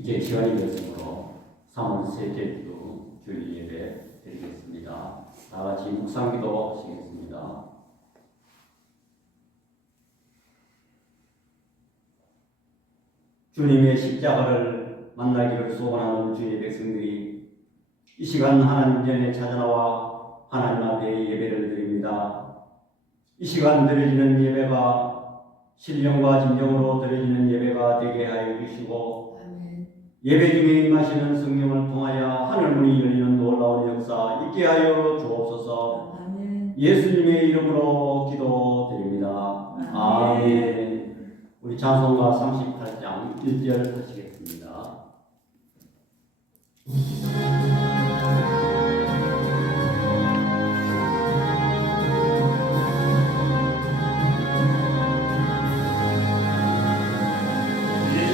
이제 시간이 되었으므로 3월 셋째 주 주일 예배 드리겠습니다. 다 같이 묵상기도 하시겠습니다. 주님의 십자가를 만나기를 소원하는 주의 백성들이 이 시간 하나님 전에 찾아나와 하나님 앞에 예배를 드립니다. 이 시간 드려지는 예배가 신령과 진정으로 드려지는 예배가 되게 하여 주시고, 예배 중에 임하시는 성령을 통하여 하늘문이 열리는 놀라운 역사 있게 하여 주옵소서. 예수님의 이름으로 기도드립니다. 아멘. 우리 찬송가 38장 1절 하시겠습니다.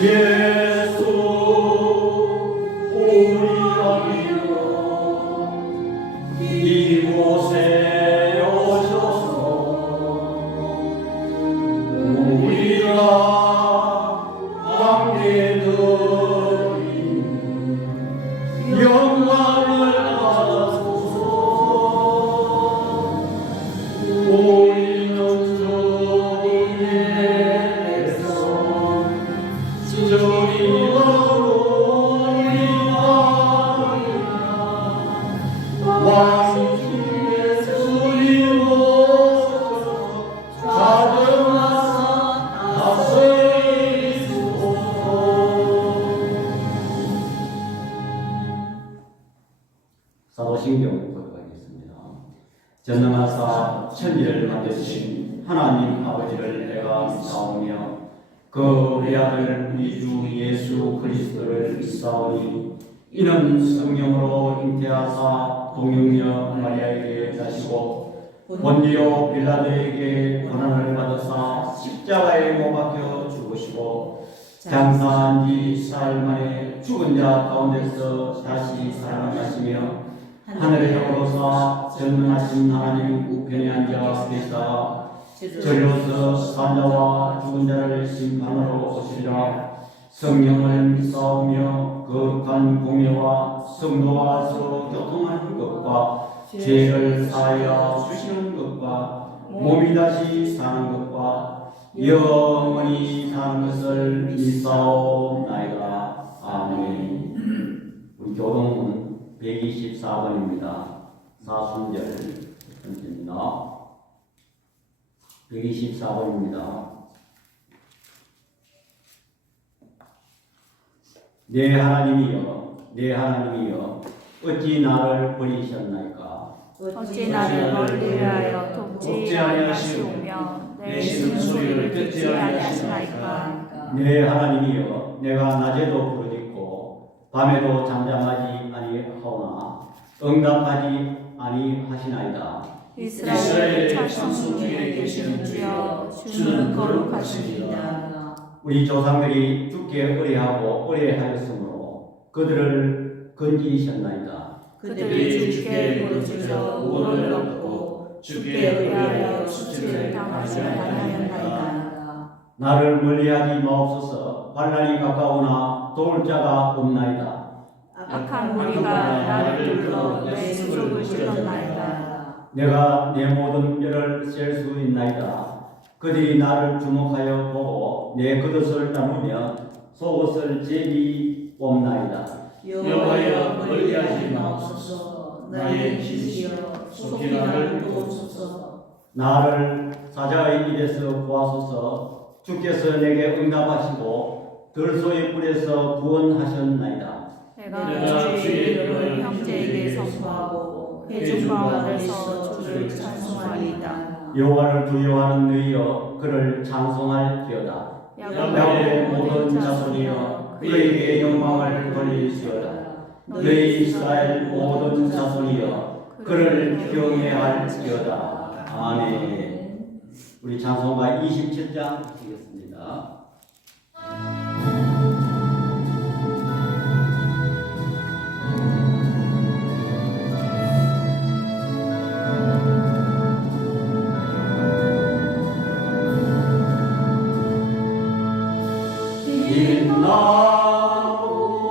예수 우리가 믿어 이곳에 오셔서 우리가 함께 드린 영광을 받아소서. 우리는 주님의 백성 사도신경 고백하겠습니다. 전능하사 천지를 만드신 하나님 아버지를 내가 믿사오며 그 외아들 우리 주 예수 그리스도를 믿사오니 이는 성령으로 잉태하사 동육녀 마리아에게 나시고 본디오 빌라도에게 고난을 받으사 십자가에 못 박혀 죽으시고 장사한 지 사흘 만에 죽은 자 가운데서 다시 살아나시며 하늘에 오르사 전능하신 하나님 우편에 앉아 계시다 저리로서 산자와 죽은 자를 심판하러 오시리라. 성령을 믿사오며 거룩한 공예와 성도와 서로 교통하는 것과 죄를 사하여 주시는 것과 몸이 다시 사는 것과 영원히 사는 것을 믿사옵나이다. 아멘. 우리 교동은 124번입니다. 사순절 전입니다. 124번입니다. 내 하나님이여, 내 하나님이여, 어찌 나를 버리셨나이까? 어찌 나를 멀리하여 돕지 아니하시오며 내 신음소리를 듣지 아니하시나이까? 내 하나님이여, 내가 낮에도 부르짖고 밤에도 잠잠하지 아니하오나 응답하지 아니하시나이다. 이스라엘의 찬송 중에 계시는 주여, 주는 거룩하시니이다. 우리 조상들이 주께 의뢰하고 의뢰하였으므로 그들을 건지셨나이다. 그들이 주께 부르짖어 구원을 얻고 주께 의뢰하여 수치를 당하지 아니하였나이다. 나를 멀리하지 마옵소서. 환난이 가까우나 도울 자가 없나이다. 악한 무리가 나를 불러 내 수족을 찔렀나이다. 내가 내 모든 뼈를 셀 수 있나이다. 그들이 나를 주목하여 보고 내 겉옷을 나누며 속옷을 제비 없나이다. 여호와여 멀리하지 마옵소서. 나의 힘이여 속히 나를 도우소서. 나를 사자의 입에서 구하소서. 주께서 내게 응답하시고 들소의 뿔에서 구원하셨나이다. 내가 주의 이름을 형제에게 선포하고 회중 가운데서 주를 찬송하리이다. 여호와를 두려워하는 너희여 그를 찬송할지어다. 야곱의 모든 자손이여 그에게 영광을 돌릴지어다. 너희 이스라엘 모든 자손이여 그를 경외할지어다. 아멘. 우리 찬송가 27장 하시겠습니다. 빛나고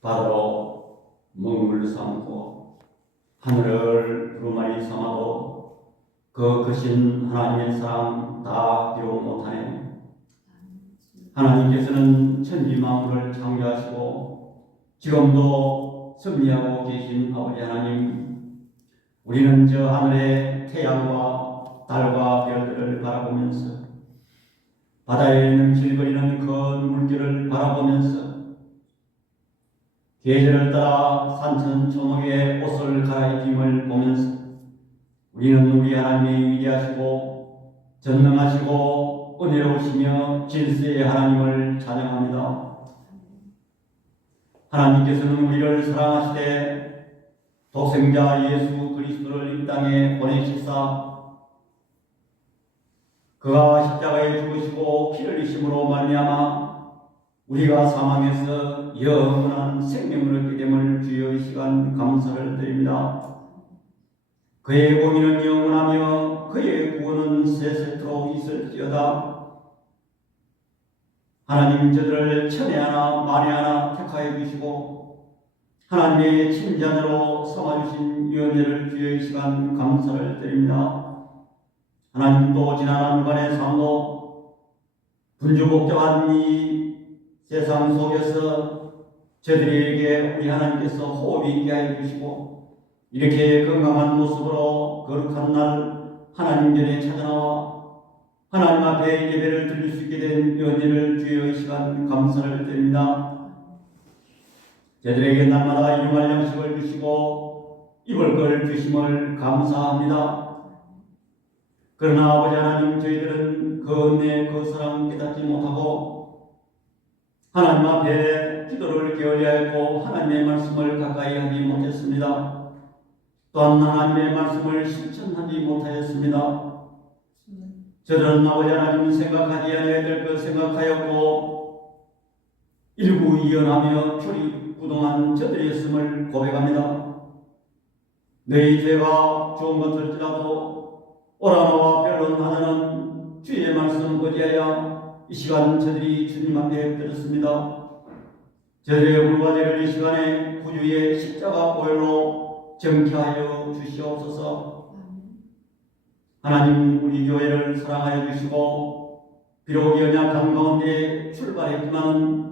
바다로 먹물 삼고 하늘을 두루마리 삼아도 그 크신 하나님의 사랑 다 기록 못하네. 하나님께서는 천지 만물을 창조하시고 지금도 섭리하고 계신 아버지 하나님, 우리는 저 하늘의 태양과 달과 별들을 바라보면서 바다에 능실거리는 그 물결을 바라보면서 계절을 따라 산천초목의 옷을 갈아입힘을 보면서 우리는 우리 하나님의 위대하시고 전능하시고 은혜로우시며 질서의 하나님을 찬양합니다. 하나님께서는 우리를 사랑하시되 독생자 예수 그리스도를 이 땅에 보내시사 그가 십자가에 죽으시고 피를 흘리심으로 말미암아 우리가 사망에서 영원한 생명을 얻게 됨을 주여 이 시간 감사를 드립니다. 그의 공의는 영원하며 그의 구원은 세세토록 있을지어다. 하나님 저들을 천에 하나 만에 하나 택하여 주시고 하나님의 친자녀로 삼아주신 은혜를 주여 이 시간 감사를 드립니다. 하나님 또 지난 한 주간의 삶도 분주복잡한 이 세상 속에서 저들에게 우리 하나님께서 호흡이 있게 하여 주시고 이렇게 건강한 모습으로 거룩한 날 하나님 전에 찾아나와 하나님 앞에 예배를 드릴 수 있게 된 은혜를 주여 이 시간 감사를 드립니다. 저들에게 날마다 일용할 양식을 주시고 입을 걸 주심을 감사합니다. 그러나 아버지 하나님, 저희들은 그 은혜 그 사랑 깨닫지 못하고 하나님 앞에 기도를 게을리하였고 하나님의 말씀을 가까이 하지 못했습니다. 또한 하나님의 말씀을 실천하지 못하였습니다. 저들은 아버지 하나님 생각하지 않아야 될 것 생각하였고 일구이연하며 표리부동한 저들이었음을 고백합니다. 너희 죄가 좋은 것일지라도 오라노와 변론하자는 주의 말씀 의지하여 이 시간 저들이 주님 앞에 드렸습니다. 저들의 물과제를 이 시간에 구주의 십자가 보혈로 정케하여 주시옵소서. 하나님 우리 교회를 사랑하여 주시고 비록 연약한 가운데 출발했지만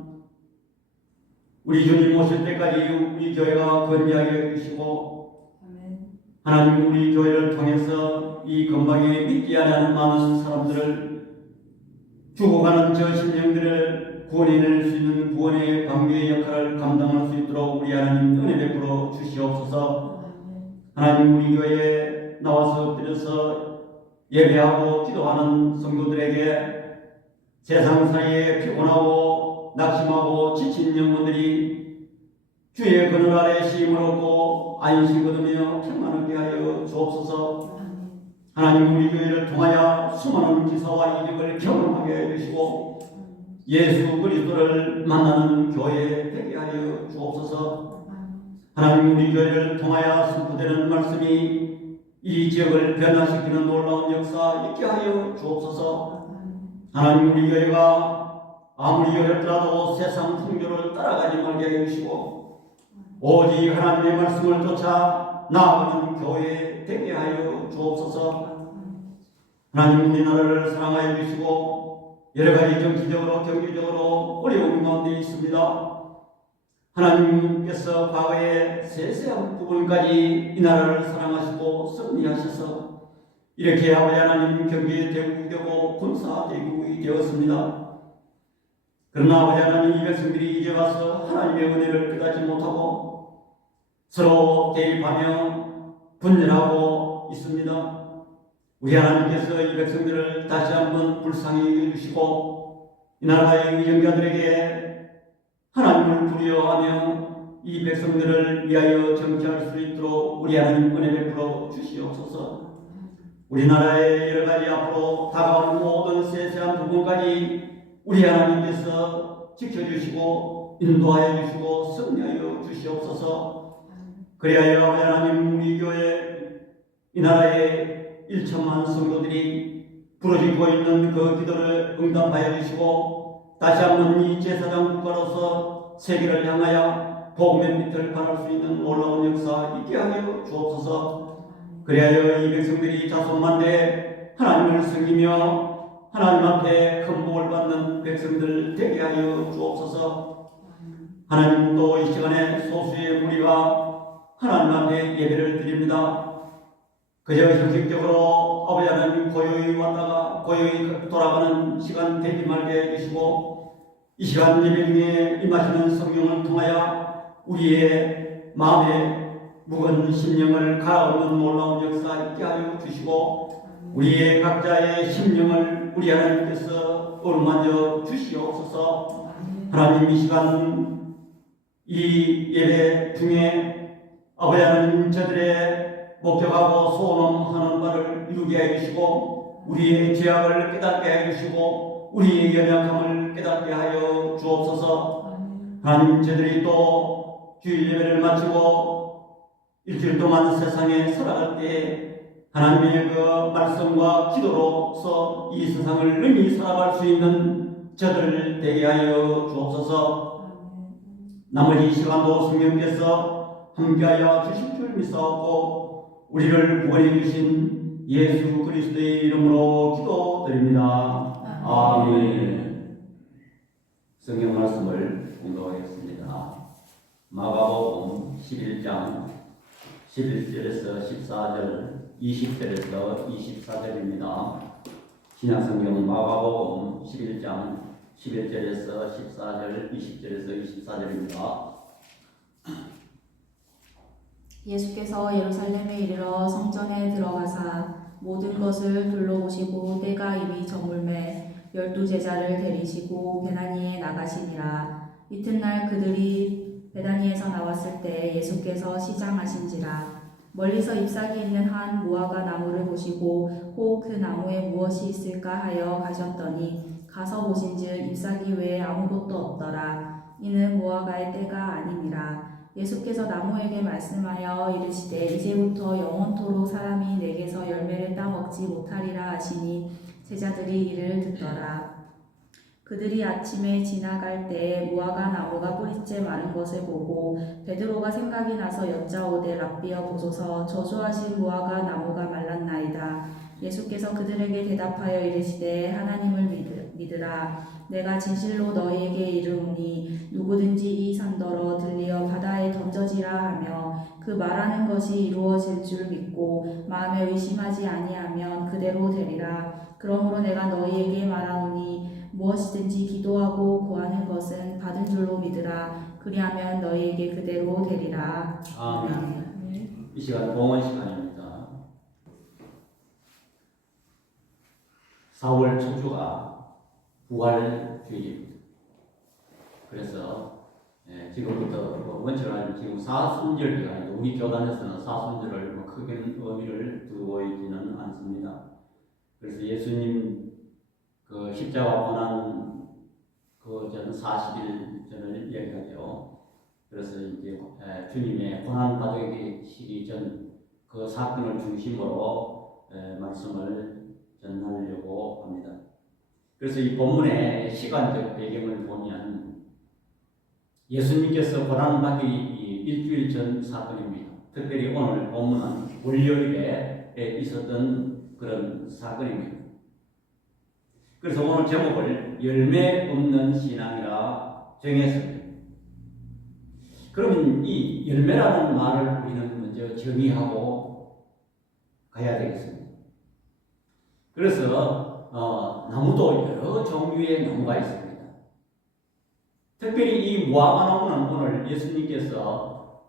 우리 주님 오실 때까지 우리 교회가 건재하게 해주시고 하나님 우리 교회를 통해서 이 근방에 믿지 않는 많은 사람들을 죽어가는 저 심령들을 구원해낼 수 있는 구원의 방주의 역할을 감당할 수 있도록 우리 하나님 은혜 베풀어 주시옵소서. 하나님 우리 교회에 나와서 엎드려서 예배하고 기도하는 성도들에게 세상사이에 피곤하고 낙심하고 지친 영혼들이 주의 그늘 아래 쉼을 얻고 안식을 얻으며 평안하게 하여 주옵소서. 하나님 우리 교회를 통하여 수많은 기사와 이적을 경험하게 해주시고 예수 그리스도를 만나는 교회 되게 하여 주옵소서. 하나님 우리 교회를 통하여 선포되는 말씀이 이 지역을 변화시키는 놀라운 역사 있게 하여 주옵소서. 하나님 우리 교회가 아무리 어렵더라도 세상 풍조를 따라가지 말게 해주시고 오직 하나님의 말씀을 쫓아 나아가는 교회 되게 하여 주옵소서. 하나님 우리나라를 사랑하여 주시고 여러가지 정치적으로 경제적으로 어려운 가운데 있습니다. 하나님께서 과거에 세세한 부분까지 이 나라를 사랑하시고 섭리하셔서 이렇게 아버지 하나님 경제 대국이 되고 군사 대국이 되었습니다. 그러나 아버지 하나님 이 백성들이 이제 와서 하나님의 은혜를 깨닫지 못하고 서로 대립하며 분열하고 있습니다. 우리 하나님께서 이 백성들을 다시 한번 불쌍히 여겨주시고 이 나라의 의정자들에게 하나님을 두려워하며 이 백성들을 위하여 정치할 수 있도록 우리 하나님 은혜 베풀어 주시옵소서. 우리나라의 여러가지 앞으로 다가올 모든 세세한 부분까지 우리 하나님께서 지켜주시고 인도하여 주시고 승리하여 주시옵소서. 그리하여 아버지 하나님 우리 교회 이 나라의 1천만 성도들이 부르짖고 있는 그 기도를 응답하여 주시고 다시 한번 이 제사장 국가로서 세계를 향하여 복음의 빛을 발할 수 있는 놀라운 역사 있게 하여 주옵소서. 그리하여 이 백성들이 자손만대 하나님을 섬기며 하나님 앞에 큰 복을 받는 백성들 되게 하여 주옵소서. 하나님도 이 시간에 소수의 무리가 하나님 앞에 예배를 드립니다. 그저 형식적으로 아버지 하나님 고요히 왔다가 고요히 돌아가는 시간 되지 말게 해주시고 이 시간 예배 중에 임하시는 성령을 통하여 우리의 마음에 묵은 심령을 갈아엎는 놀라운 역사 있게 하여 주시고 우리의 각자의 심령을 우리 하나님께서 어루만져 주시옵소서. 하나님 이 시간 이 예배 중에 아버지 하나님 저들의 목격하고 소원하는 바를 이루게 해주시고 우리의 죄악을 깨닫게 해주시고 우리의 연약함을 깨닫게 하여 주옵소서. 하나님 저들이 또 주일 예배를 마치고 일주일 동안 세상에 살아갈 때 하나님의 그 말씀과 기도로서 이 세상을 능히 살아갈 수 있는 저들 되게 하여 주옵소서. 나머지 시간도 성령께서 함께하여 주실 줄 믿사옵고 우리를 구원해 주신 예수 그리스도의 이름으로 기도드립니다. 아멘. 성경 말씀을 공독하겠습니다. 마가복음 11장 11절에서 14절 20절에서 24절입니다. 신약성경 마가복음 11장 11절에서 14절 20절에서 24절입니다. 예수께서 예루살렘에 이르러 성전에 들어가사 모든 것을 둘러보시고 때가 이미 저물매 12제자를 데리시고 베다니에 나가시니라. 이튿날 그들이 베다니에서 나왔을 때 예수께서 시장하신지라. 멀리서 잎사귀 있는 한 무화과 나무를 보시고 혹 그 나무에 무엇이 있을까 하여 가셨더니 가서 보신즉 잎사귀 외에 아무것도 없더라. 이는 무화과의 때가 아니니라. 예수께서 나무에게 말씀하여 이르시되 이제부터 영원토록 사람이 내게서 열매를 따먹지 못하리라 하시니 제자들이 이를 듣더라. 그들이 아침에 지나갈 때 무화과 나무가 뿌리째 마른 것을 보고 베드로가 생각이 나서 여짜오되 랍비여 보소서 저주하신 무화과 나무가 말랐나이다. 예수께서 그들에게 대답하여 이르시되 하나님을 믿으라. 내가 진실로 너희에게 이르노니 누구든지 이 산더러 들리어 바다에 던져지라 하며 그 말하는 것이 이루어질 줄 믿고 마음에 의심하지 아니하면 그대로 되리라. 그러므로 내가 너희에게 말하노니 무엇이든지 기도하고 구하는 것은 받은 줄로 믿으라. 그리하면 너희에게 그대로 되리라. 아멘. 이 시간 봉헌 시간입니다. 4월 첫주가 부활주일입니다. 그래서 지금부터 원칙은 지금 사순절 기간인데 우리 교단에서는 사순절을 크게 의미를 두고 있지는 않습니다. 그래서 예수님 그 십자가 고난 그 전 40일 전을 이야기하죠. 그래서 이제 주님의 고난 받으시기 전 그 사건을 중심으로 말씀을 전하려고 합니다. 그래서 이 본문의 시간적 배경을 보면 예수님께서 고난받기 일주일 전 사건입니다. 특별히 오늘 본문은 월요일에 있었던 그런 사건입니다. 그래서 오늘 제목을 열매 없는 신앙이라 정했습니다. 그러면 이 열매라는 말을 우리는 먼저 정의하고 가야 되겠습니다. 그래서 나무도 여러 종류의 나무가 있습니다. 특별히 이 무화과나무는 오늘 예수님께서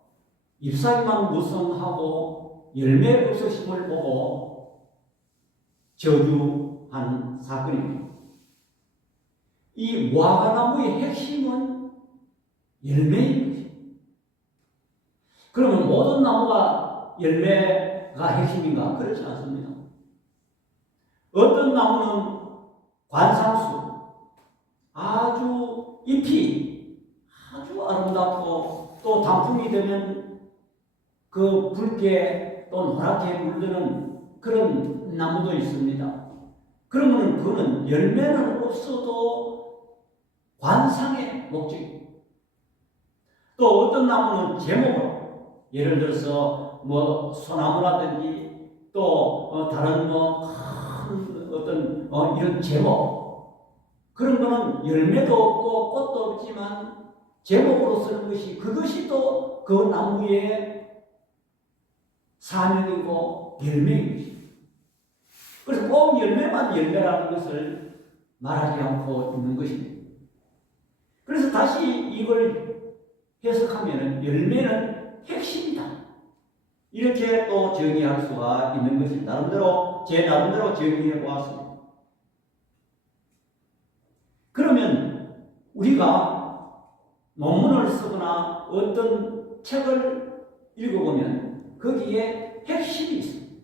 잎사귀만 무성하고 열매 없으심을 보고 저주한 사건입니다. 이 무화과나무의 핵심은 열매인 것입니다. 그러면 모든 나무가 열매가 핵심인가? 그렇지 않습니다. 어떤 나무는 관상수, 아주 잎이 아주 아름답고 또 단풍이 되면 그 붉게 또 노랗게 물드는 그런 나무도 있습니다. 그러면 그는 열매는 없어도 관상의 목적입니다. 또 어떤 나무는 제목으로 예를 들어서 뭐 소나무라든지 또 다른 뭐 어떤 이런 제목 그런 거는 열매도 없고 꽃도 없지만 제목으로 쓰는 것이 그것이 또 그 나무의 사명이고 열매인 것입니다. 그래서 꼭 열매만 열매라는 것을 말하지 않고 있는 것입니다. 그래서 다시 이걸 해석하면 열매는 핵심이다. 이렇게 또 정의할 수가 있는 것입니다. 제 나름대로 정의해 보았습니다. 그러면 우리가 논문을 쓰거나 어떤 책을 읽어보면 거기에 핵심이 있습니다.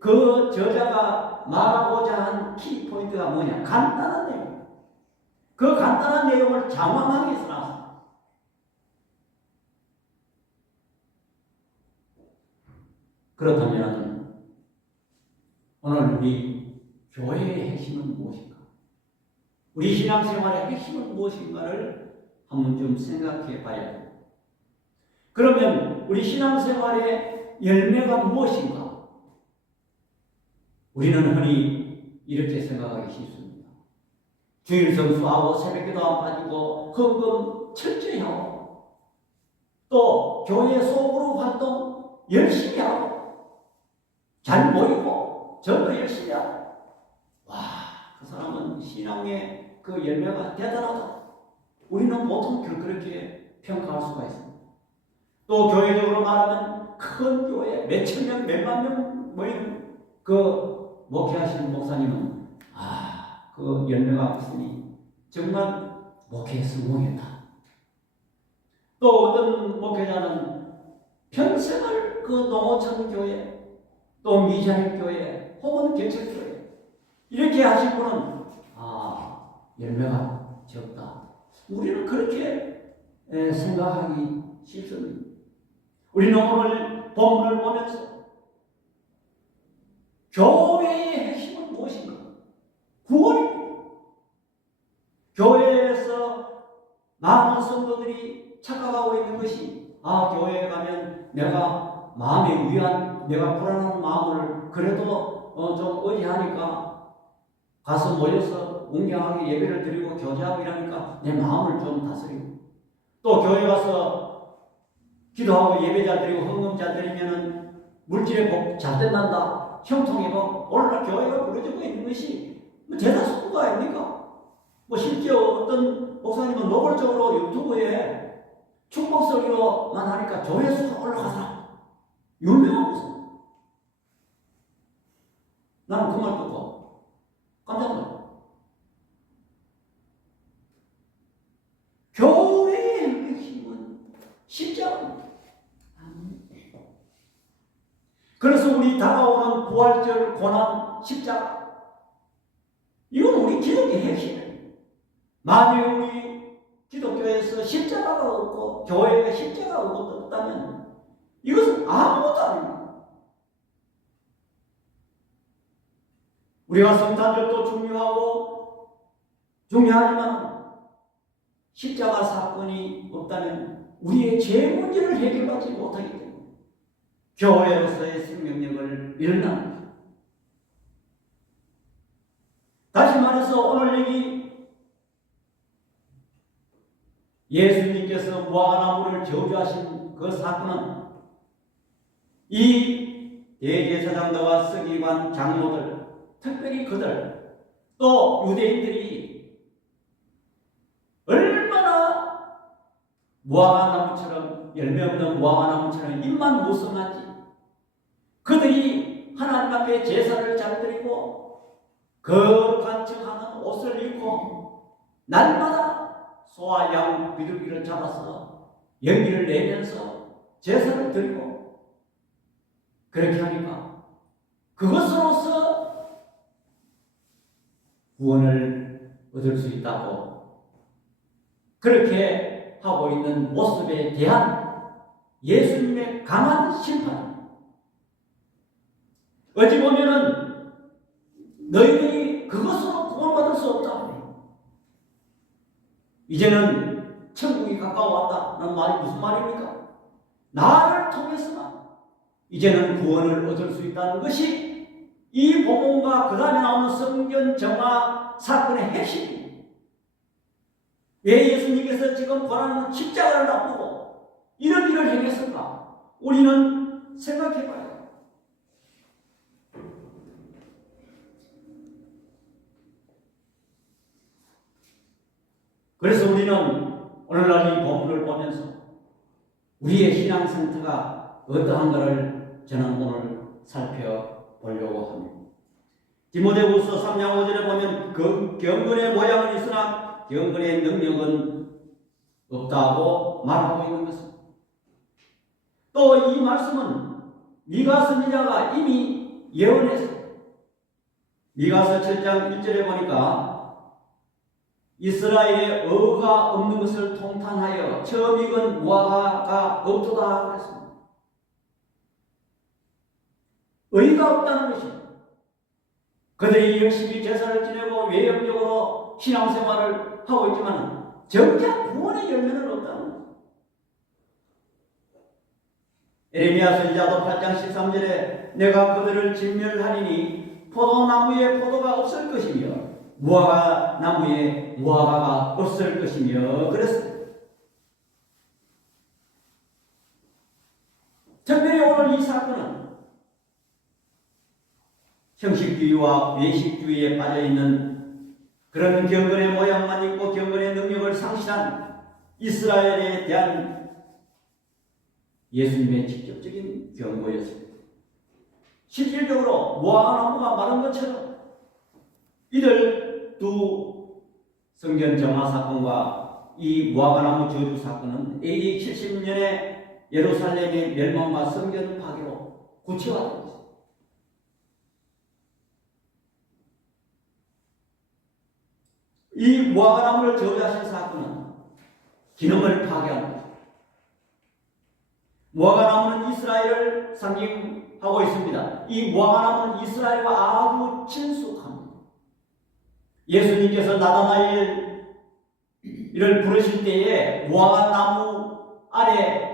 그 저자가 말하고자 한 키포인트가 뭐냐? 간단한 내용. 그 간단한 내용을 장황하게 써놨습니다. 그렇다면 오늘 우리 교회의 핵심은 무엇인가? 우리 신앙생활의 핵심은 무엇인가를 한번 좀 생각해 봐야 됩니다. 그러면 우리 신앙생활의 열매가 무엇인가? 우리는 흔히 이렇게 생각하기 쉽습니다. 주일 성수하고 새벽기도 안 빠지고 헌금 철저히 하고 또 교회 소그룹 활동 열심히 하고 잘 모이고 전도 열심히 하고 와, 그 사람은 신앙의 그 열매가 대단하다. 우리는 보통 그렇게 평가할 수가 있습니다. 또 교회적으로 말하면 큰 교회 몇천 명, 몇만 명 모이는 그 목회하시는 목사님은 그 열매가 없으니 정말 목회에 성공했다. 또 어떤 목회자는 평생을 그 농어촌 교회 또 미자립 교회 혹은 개척교회 이렇게 하신 분은 열매가 적다. 우리는 그렇게 생각하기 쉽습니다. 우리는 오늘 본문을 보면서 교회의 핵심은 무엇인가? 구원입니다. 교회에서 많은 성도들이 착각하고 있는 것이 교회에 가면 내가 마음의 위안 내가 불안한 마음을 그래도 좀 의지하니까 가서 모여서 웅장하게 예배를 드리고 교제하고 이러니까 내 마음을 좀 다스리고, 또 교회 가서 기도하고 예배자 드리고 헌금자 드리면은 물질의 복 잘 된단다, 형통의 복, 오늘날 교회가 부러지고 있는 것이 제사 숙구가 아닙니까? 실제 어떤 목사님은 노골적으로 유튜브에 축복 설교만 하니까 조회수가 올라가더라. 유명한 목사. 나는 그 말 듣고 깜짝 놀랐어. 교회의 핵심은 십자가입니다. 그래서 우리 다가오는 부활절 고난 십자가, 이건 우리 기독교의 핵심이에요. 만약 우리 기독교에서 십자가가 없고 교회에 십자가가 없다면 이것은 아무것도 아닙니다. 우리가 성탄절도 중요하지만 십자가 사건이 없다면 우리의 죄 문제를 해결하지 못하기 때문에 교회로서의 생명력을 잃는다. 다시 말해서 오늘 여기 예수님께서 무화과나무를 저주하신 그 사건은 이 대제사장들과 서기관 장로들, 특별히 그들, 또 유대인들이 얼마나 무화과나무처럼, 열매 없는 무화과나무처럼 입만 무성한지, 그들이 하나님 앞에 제사를 잘 드리고 거룩한 척하는 옷을 입고 날마다 소와 양 비둘기를 잡아서 연기를 내면서 제사를 드리고 그렇게 하니까 그것으로서 구원을 얻을 수 있다고 그렇게 하고 있는 모습에 대한 예수님의 강한 심판. 어찌 보면은 너희들이 그것으로 구원받을 수 없다. 이제는 천국이 가까워왔다는 말이 무슨 말입니까? 나를 통해서만 이제는 구원을 얻을 수 있다는 것이 이 복음과 그 다음에 나오는 성전 정화 사건의 핵심입니다. 왜 예수님께서 지금 권하는 십자가를 앞두고 이런 일을 행했을까? 우리는 생각해봐요. 그래서 우리는 오늘날 이 본문을 보면서 우리의 신앙 상태가 어떠한가를 저는 오늘 살펴보려고 합니다. 디모데후서 3장 5절에 보면 그 경건의 모양은 있으나 경건의 능력은 없다고 말하고 있는 것입니다. 또 이 말씀은 미가 선지자가 이미 예언했어요. 미가서 7장 1절에 보니까 이스라엘의 의가 없는 것을 통탄하여 처음 익은 무화과가 없도다 그랬습니다. 의가 없다는 것입니다. 그들이 열심히 제사를 지내고 외형적으로 신앙생활을 하고 있지만 정작 구원의 열매는 없다는 것입니다. 에레미야 선지자도 8장 13절에 내가 그들을 진멸하리니 포도나무에 포도가 없을 것이며 무화과 나무에 무화과가 없을 것이며 그랬습니다. 특별히 오늘 이 사건은 형식주의와 외식주의에 빠져있는 그런 경건의 모양만 있고 경건의 능력을 상실한 이스라엘에 대한 예수님의 직접적인 경고였습니다. 실질적으로 무화과 나무가 마른 것처럼 이들 두 성전 정화 사건과 이 무화과나무 저주 사건은 AD 70년에 예루살렘의 멸망과 성전 파괴로 구체화된 것입니다. 이 무화과나무를 저주하신 사건은 기능을 파괴한 것입니다. 무화과나무는 이스라엘을 상징하고 있습니다. 이 무화과나무는 이스라엘과 아주 친숙합니다. 예수님께서 나다나엘을 부르실 때에 무화과나무 아래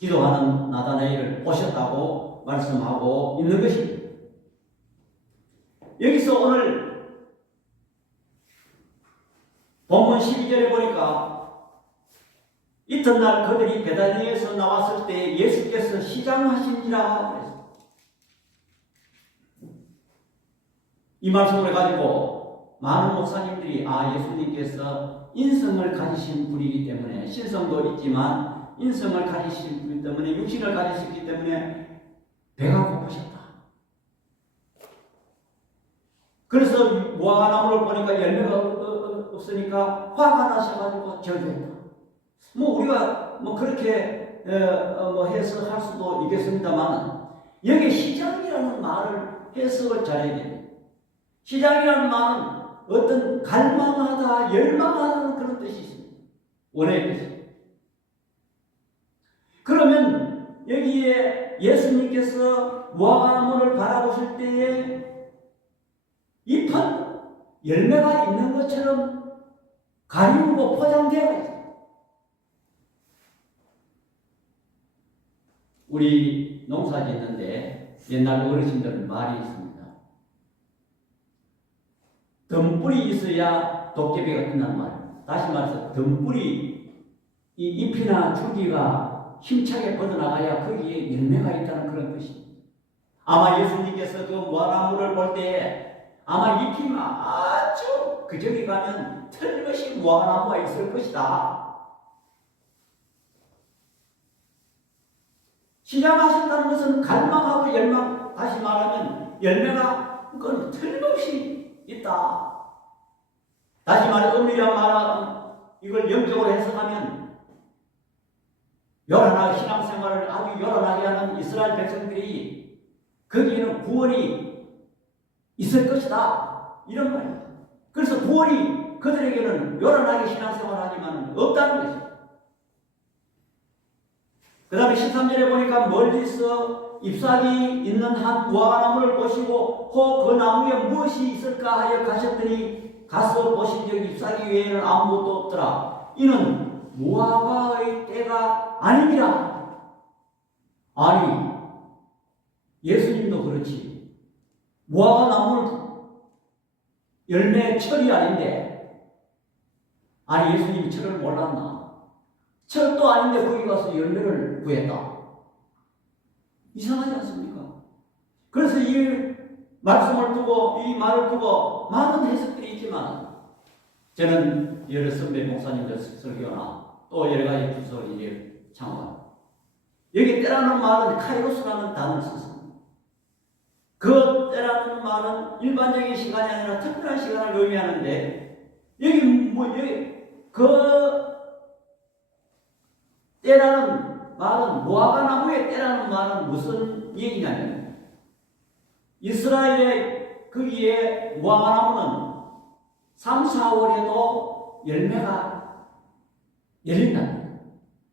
기도하는 나다나엘을 오셨다고 말씀하고 있는 것입니다. 여기서 오늘 본문 12절에 보니까 이튿날 그들이 베다니에서 나왔을 때 예수께서 시장하신지라 그랬습니다. 이 말씀을 가지고 많은 목사님들이 예수님께서 인성을 가지신 분이기 때문에 신성도 있지만 인성을 가지신 분 때문에 육신을 가지셨기 때문에 배가 고프셨다. 그래서 무화과나무를 보니까 열매가 없으니까 화가 나셔가지고 절규했다. 우리가 그렇게 해석할 수도 있겠습니다만 여기 시장이라는 말을 해석을 잘해야 됩니다. 시장이라는 말은 어떤 갈망하다, 열망하는 그런 뜻이 있습니다. 원의 뜻이. 그러면 여기에 예수님께서 무화과나무를 바라보실 때에 잎은 열매가 있는 것처럼 가리우고 포장되어 있어요. 우리 농사 짓는데 옛날 어르신들은 말이 있습니다. 덤불이 있어야 도깨비가 끝나는 말이에요. 다시 말해서 덤불이 이 잎이나 줄기가 힘차게 뻗어나가야 거기에 열매가 있다는 그런 뜻입니다. 아마 예수님께서 그 무화과나무를 볼 때 아마 잎이 아주 저기 가면 틀림없이 무화과나무가 있을 것이다. 시장하셨다는 것은 갈망하고 열망, 다시 말하면 열매가 그건 틀림없이 있다. 다시 말해 은밀한 말은 이걸 영적으로 해석하면 요란하게 신앙생활을 아주 요란하게 하는 이스라엘 백성들이 거기에는 구원이 있을 것이다. 이런 말이에요. 그래서 구원이 그들에게는 요란하게 신앙생활을 하지만 없다는 것이죠. 그 다음에 13절에 보니까 멀리서 잎사귀 있는 한 무화과나무를 보시고 그 나무에 무엇이 있을까 하여 가셨더니 가서 보신 적 잎사귀 외에는 아무것도 없더라. 이는 무화과의 때가 아니니라. 아니 예수님도 그렇지. 무화과나무는 열매 철이 아닌데 아니 예수님이 철을 몰랐나? 철도 아닌데 거기 가서 열매를 구했다. 이상하지 않습니까? 그래서 이 말씀을 두고 이 말을 두고 많은 해석들이 있지만 저는 여러 선배 목사님들 설교나 또 여러 가지 주소를 이제 참고합니다. 여기 때라는 말은 카이로스라는 단어를 썼습니다. 그 때라는 말은 일반적인 시간이 아니라 특별한 시간을 의미하는데 여기 그 때라는 말은 무화과나무의 때라는 말은 무슨 얘기냐면 이스라엘의 거기에 무화과나무는 3, 4월에도 열매가 열린다.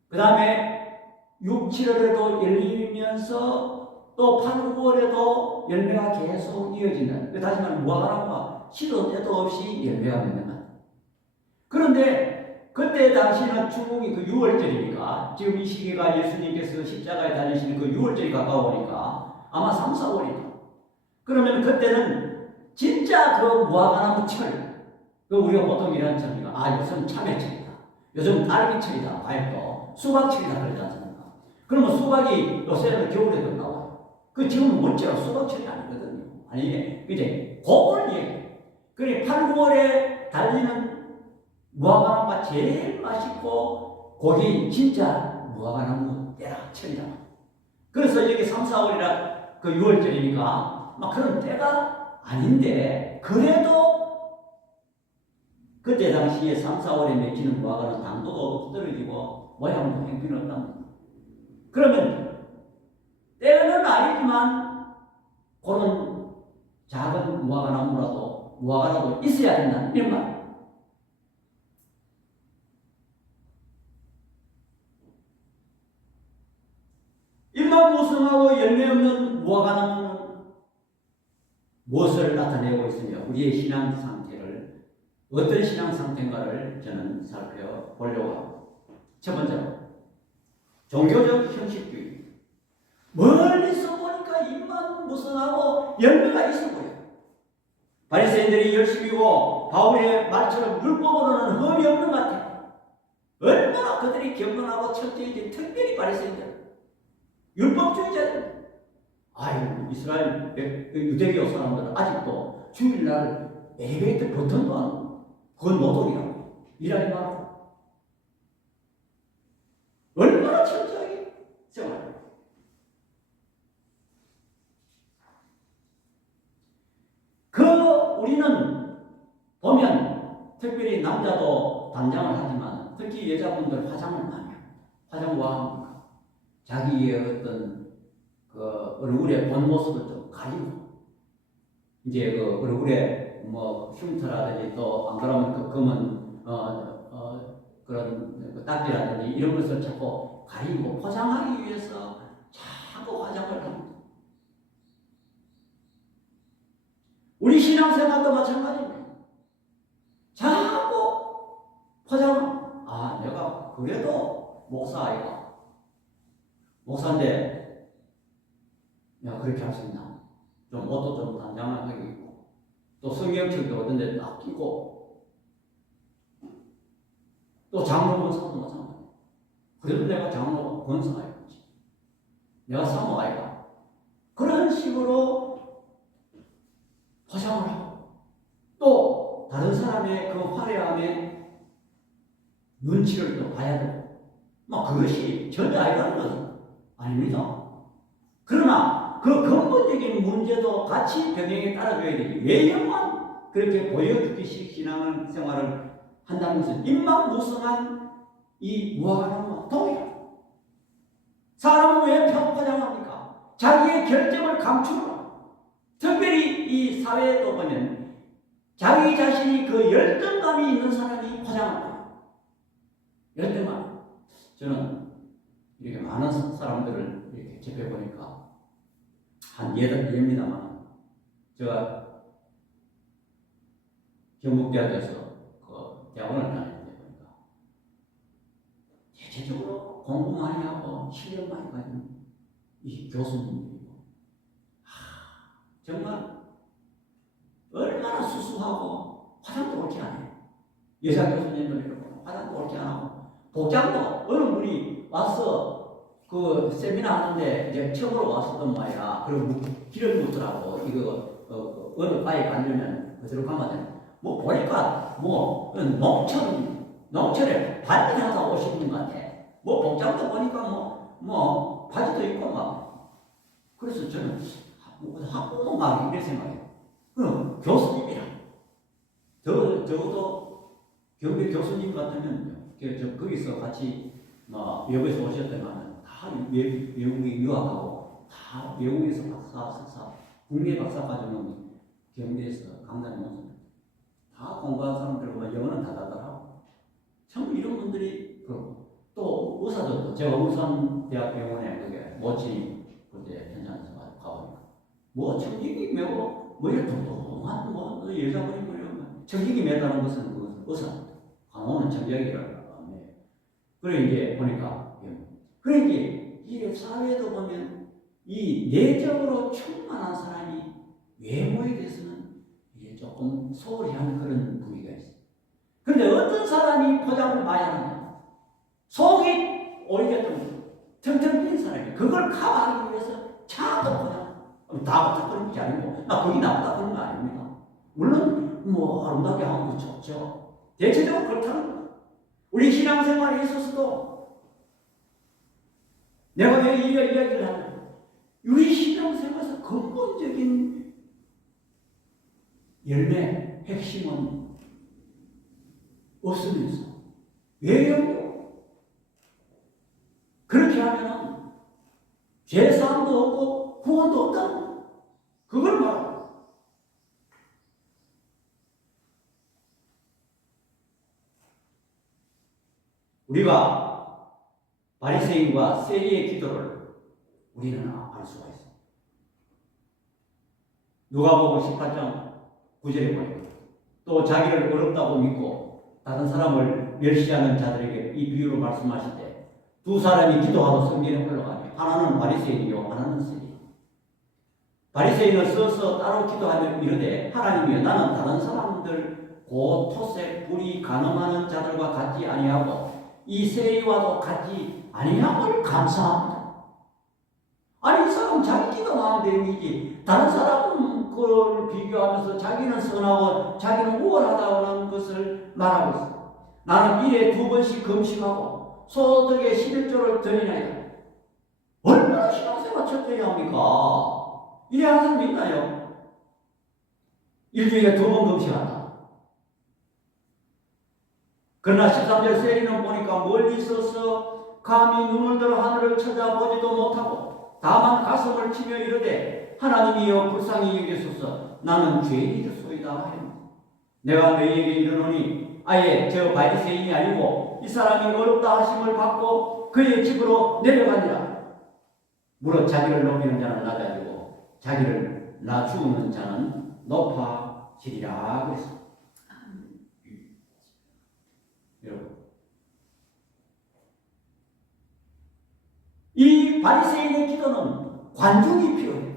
그 다음에 6, 7월에도 열리면서 또 8, 9월에도 열매가 계속 이어진다. 다시 말하면 무화과나무가 시도 때도 없이 열매가 맺는다. 그런데 그때 당시는 중국이 그 6월절이니까 지금 이 시기가 예수님께서 십자가에 달리시는 그 6월절이 가까우니까 아마 3, 4월이다. 그러면 그때는 진짜 그 무화과나무 철, 그 우리가 보통 이런 철이가 요즘 참외철이다. 요즘 딸기철이다. 과일도 수박철이다 그러지 않습니까? 그러면 수박이 요새는 겨울에도 나와요. 그 지금 문제가 수박철이 아니거든요. 아니 이제 그걸 얘기해. 그래 8, 9월에 달리는 무화과나무가 제일 맛있고 거기 진짜 무화과나무 때라 철이다. 그래서 여기 3, 4월이라 그 6월절이니까 막 그런 때가 아닌데 그래도 그때 당시에 3, 4월에 맺히는 무화과는 당도도 떨어지고 모양도 형편없답니다. 그러면 때는 아니지만 그런 작은 무화과나무라도 있어야 된다는 이런 말. 잎만 무성하고 열매 없는 무화과나무는 무엇을 나타내고 있으며 우리의 신앙 상태를 어떤 신앙 상태인가를 저는 살펴보려고 합니다. 첫 번째로 종교적 형식주의. 멀리서 보니까 입만 무성하고 열매가 있어 보여. 바리새인들이 열심이고 바울의 말처럼 율법으로는 흠이 없는 것 같아. 얼마나 그들이 겸손하고 철저히 특별히 바리새인들, 율법주의자들. 아유, 이스라엘 유대교 사람들은 아직도 주일날 예배 때 버튼도 안 하고 그건 노동이라고 일하지 말라고. 얼마나 철저하게 생활해. 우리는 보면 특별히 남자도 단장을 하지만 특히 여자분들 화장을 많이 해요. 화장과 자기의 어떤 그 얼굴의 본 모습을 좀 가리고 이제 그 얼굴에 뭐 흉터라든지 또 안 그러면 그 검은 그런 그 딱지라든지 이런 것을 자꾸 가리고 포장하기 위해서 자꾸 화장을 합니다. 우리 신앙생활도 마찬가지입니다. 자꾸 포장, 내가 그래도 목사 아이가. 목사인데, 내가 그렇게 할 수 있나? 좀 옷도 좀 단장하게 입고, 또 성경책도 어떤 데 딱 끼고, 또 장로 권사도 마찬가지야. 그래도 내가 장로 권사 아이지. 내가 사모 아이가. 그런 식으로 포장을 하고 또 다른 사람의 그 화려함에 눈치를 또 봐야 되고 그것이 전혀 아니라는 것은 아닙니다. 그러나 그 근본적인 문제도 같이 병행에 따라줘야 되지. 외형만 그렇게 보여주기식 신앙생활을 한다는 것은 입만 무성한 이 무화과나무와 동일합니다. 사람은 왜 포장합니까? 자기의 결정을 감추고 특별히 이 사회에도 보면 자기 자신이 그 열등감이 있는 사람이 포장합니다. 열등감. 저는 이렇게 많은 사람들을 이렇게 접해보니까 한 예입니다만 제가 경북대학에서 그 대학원을 다닐 때 보니까 대체적으로 공부 많이 하고 실력 많이 가진 이 교수님들이고 정말 얼마나 수수하고 화장도 옳지 않아요. 여자 교수님들 화장도 옳지 않고 복장도 어느 분이 와서 그 세미나 하는데 이제 처음으로 왔었던 말이야. 그리고 길을 묻더라고. 이거 어느 바에 가려면 그대로 가면 돼. 뭐 보니까 뭐 농촌에 반일하다 오시는 것 같아. 뭐 복장도 보니까 뭐 바지도 입고 막. 그래서 저는 학부모가 이래 생각해요. 그럼 교수님이야. 적어도 경비 교수님 같으면 거기서 같이 외국에서 오셨다면 다 외국에 유학하고 다 외국에서 박사, 석사, 국내 박사 과정은 경비에서 강단에 오셨어요. 다 공부한 사람들과 영어는 다다다하고 참 이런 분들이 그렇고 또 의사들도 제가 울산대학병원에 그게 모친이 그때 현장에서 가보니까 청직이 매우 이렇게 통통한 여자분이 청직이 매다는 것은 그것은 의사 간호는 청직이라고 합니다. 그래 이제 보니까 그래 이제 이 사회도 보면 이 내적으로 충만한 사람이 외모에 대해서는 이게 조금 소홀히 하는 그런 부위가 있어요. 그런데 어떤 사람이 포장을 많이 하느냐? 속이 오히려 좀 텅텅 빈 사람이 그걸 커버하기 위해서 자꾸 포장. 다 그런 게 아니고 거기 나쁘다 그런 거 아닙니다. 물론 아름답게 하는 거 좋죠. 대체적으로 그렇다는 거예요. 우리 신앙생활에 있어서도 내가 왜 이 이야기를 하냐? 우리 신앙생활에서 근본적인 열매 핵심은 없으면서 외형도 그렇게 하면은 죄사함도 없고 구원도 없다. 그걸 말합니다. 우리가 바리새인과 세리의 기도를 우리는 알 수가 있습니다. 누가복음 18장 9절에 보니까 또 자기를 어렵다고 믿고 다른 사람을 멸시하는 자들에게 이 비유로 말씀하실 때 두 사람이 기도하고 성전에 올라가요. 하나는 바리새인이요, 하나는 세리. 바리새인을 써서 따로 기도하며 이르되 하나님이여 나는 다른 사람들 곧 토색 불이 간음하는 자들과 같지 아니하고 이 세리와도 같지 아니함을 감사합니다. 아니 이 사람 자기 기도만 하는 내용이지 다른 사람은 그걸 비교하면서 자기는 선하고 자기는 우월하다는 것을 말하고 있어. 나는 일에 2번씩 금식하고 소득의 11조를 드리나이다. 얼마나 신앙생활 철저히 합니까? 이래 하는 사람이 있나요? 일주일에 2번 금식한다. 그러나 13절 세리는 보니까 멀리 서서 감히 눈을 들어 하늘을 쳐다보지도 못하고 다만 가슴을 치며 이르되 하나님이여 불쌍히 여기소서 나는 죄인이소이다 하였노. 내가 너희에게 이르노니 아예 저 바리새인이 아니고 이 사람이 어렵다 하심을 받고 그의 집으로 내려가니라. 무릇 자기를 높이는 자는 낮아지고 자기를 낮추는 자는 높아지리라 그랬습니다. 여러분, 이 바리새인의 기도는 관중이 필요해요.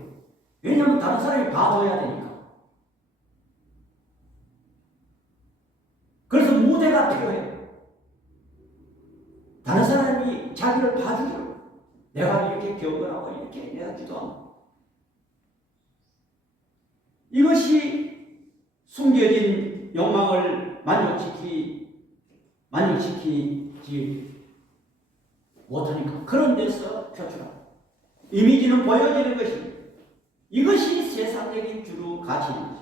왜냐하면 다른 사람이 봐줘야 되니까. 그래서 무대가 필요해요. 다른 사람이 자기를 봐주기로 내가 이렇게 경건하고 이렇게 내가 기도하고 이것이 숨겨진 욕망을 만족시키지 못하니까 그런 데서 표출하고 이미지는 보여지는 것입니다. 이것이 세상적인 주로 가치인 것입니다.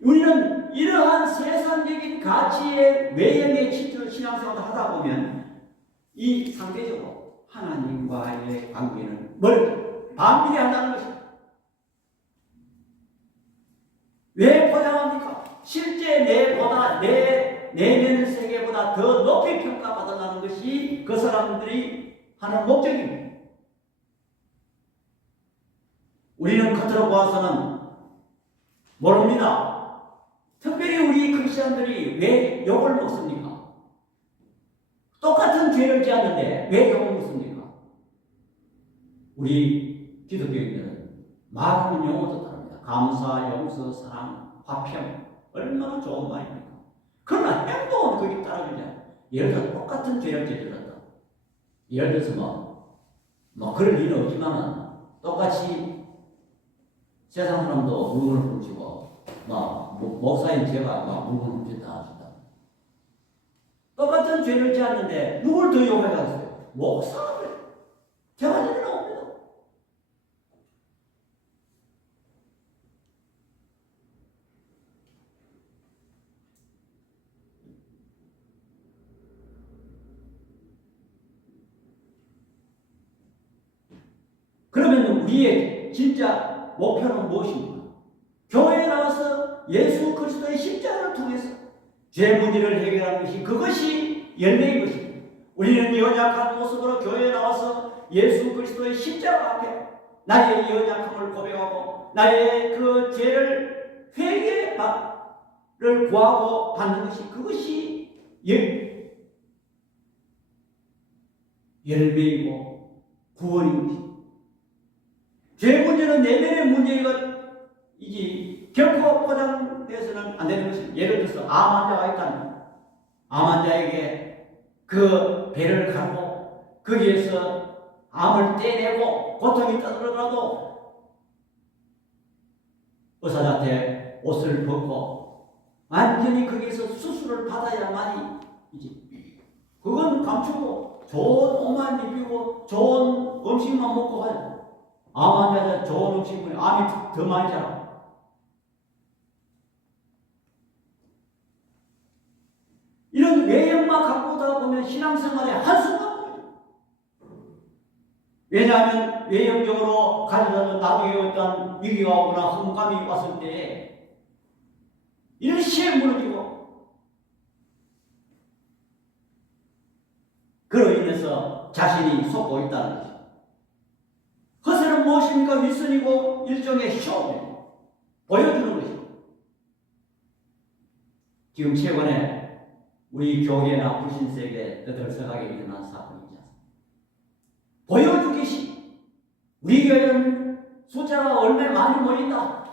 우리는 이러한 세상적인 가치의 외형에 치켜 신앙생활을 하다 보면 이 상대적으로 하나님과의 관계는 반비례 한다는 것입니다. 왜 포장합니까? 실제 내보다 내 내면 세계보다 더 높이 평가받아가는 것이 그 사람들이 하는 목적입니다. 우리는 겉으로 보아서는 모릅니다. 특별히 우리 크리스천들이 왜 욕을 먹습니까? 똑같은 죄를 지었는데 왜 욕을 먹습니까? 우리 기독교인들은 말하는 용어도 다릅니다. 감사, 용서, 사랑, 화평 얼마나 좋은 말입니까? 그러나 행동은 거기 따라주지 않아요. 예를 들어 똑같은 죄를 저질렀다. 예를 들어서 뭐 그럴 일은 없지만은 똑같이 세상 사람도 물건을 훔치고 목사인 제가 물건을 훔쳤다 하신다. 똑같은 죄를 지었는데 누굴 더 욕해갔어요? 목사를. 제가 전혀 없습니다. 그러면 우리의 진짜 목표는 무엇입니까? 교회에 나와서 예수 그리스도의 십자가를 통해서 죄 문제를 해결하는 것이 그것이 열매인 것입니다. 우리는 연약한 모습으로 교회에 나와서 예수 그리스도의 십자가 앞에 나의 연약함을 고백하고 나의 그 죄를 회개를 구하고 받는 것이 그것이 열매이고 구원인 것입니다. 죄 문제는 내면의 문제이지 결코 포장돼서는 안 되는 것입니다. 예를 들어서 암 환자가 있다면 암 환자에게 그 배를 가르고 거기에서 암을 떼내고 고통이 떠들어가도 의사한테 옷을 벗고 완전히 거기에서 수술을 받아야만이 이지. 그건 감추고 좋은 옷만 입히고 좋은 음식만 먹고 가요. 암 환자가 좋은 음식을 암이 더 많이 자라. 이런 외형만 갖고다 보면 신앙생활에 한순간 보여요. 왜냐하면 외형적으로 가져다도 나중에 어떤 위기가 오거나 험감이 왔을 때 이런 시에 무너지고 그로 인해서 자신이 속고 있다는 것입니다. 허세는 무엇입니까? 윗선이고 일종의 쇼입니다. 보여주는 것입니다. 지금 최근에 우리 교회나 불신세계에 떠들썩하게 일어난 사건이지 않습니까? 우리 교회는 숫자가 얼마나 많이 모인다.